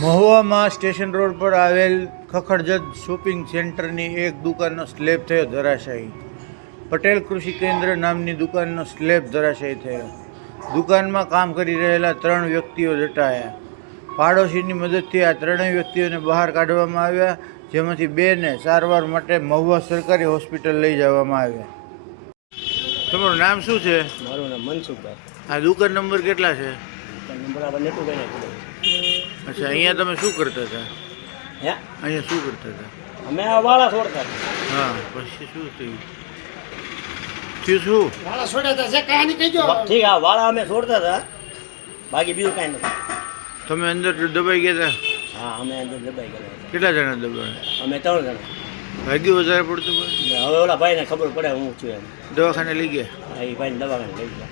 મહુવામાં station road પર આવેલ ખખડજત shopping સેન્ટરની એક દુકાનનો સ્લેબ થયો ધરાશાયી. પટેલ કૃષિ કેન્દ્ર નામની દુકાનનો સ્લેબ ધરાશાયી થયો. દુકાનમાં કામ કરી રહેલા 3 વ્યક્તિઓ દટાયા. પાડોશીની મદદથી આ 3 વ્યક્તિઓને બહાર કાઢવામાં આવ્યા, જેમાંથી 2ને સારવાર માટે મહુવા સરકારી હોસ્પિટલ લઈ જવામાં આવ્યા. તમારું નામ શું છે? મારું નામ મનસુખભાઈ. આ દુકાન નંબર કેટલા છે? નંબર આપણે નતું કઈ નાખ્યું. અચ્છા, અહીંયા તમે શું કરતા હતા? હે, અહીંયા શું કરતા હતા? અમે આ વાળા છોડતા હતા. હા, પછી શું થયું? શું વાળા છોડ્યા હતા જે કહાની કહીજો. ઠીક, આ વાળા અમે છોડતા હતા, બાકી બીજું કાંઈ નથી. તમે અંદર દબાઈ ગયા હતા? હા, અમે અંદર દબાઈ ગયા હતા. કેટલા જણા દબાયા? અમે 3 જણા. ભાગ્યું વધારે પડતું? ને હવે ઓલા ભાઈને ખબર પડે હું છું એમ. દવાખાને લઈ ગયા? હા, એ ભાઈને દવાખાને લઈ ગયા.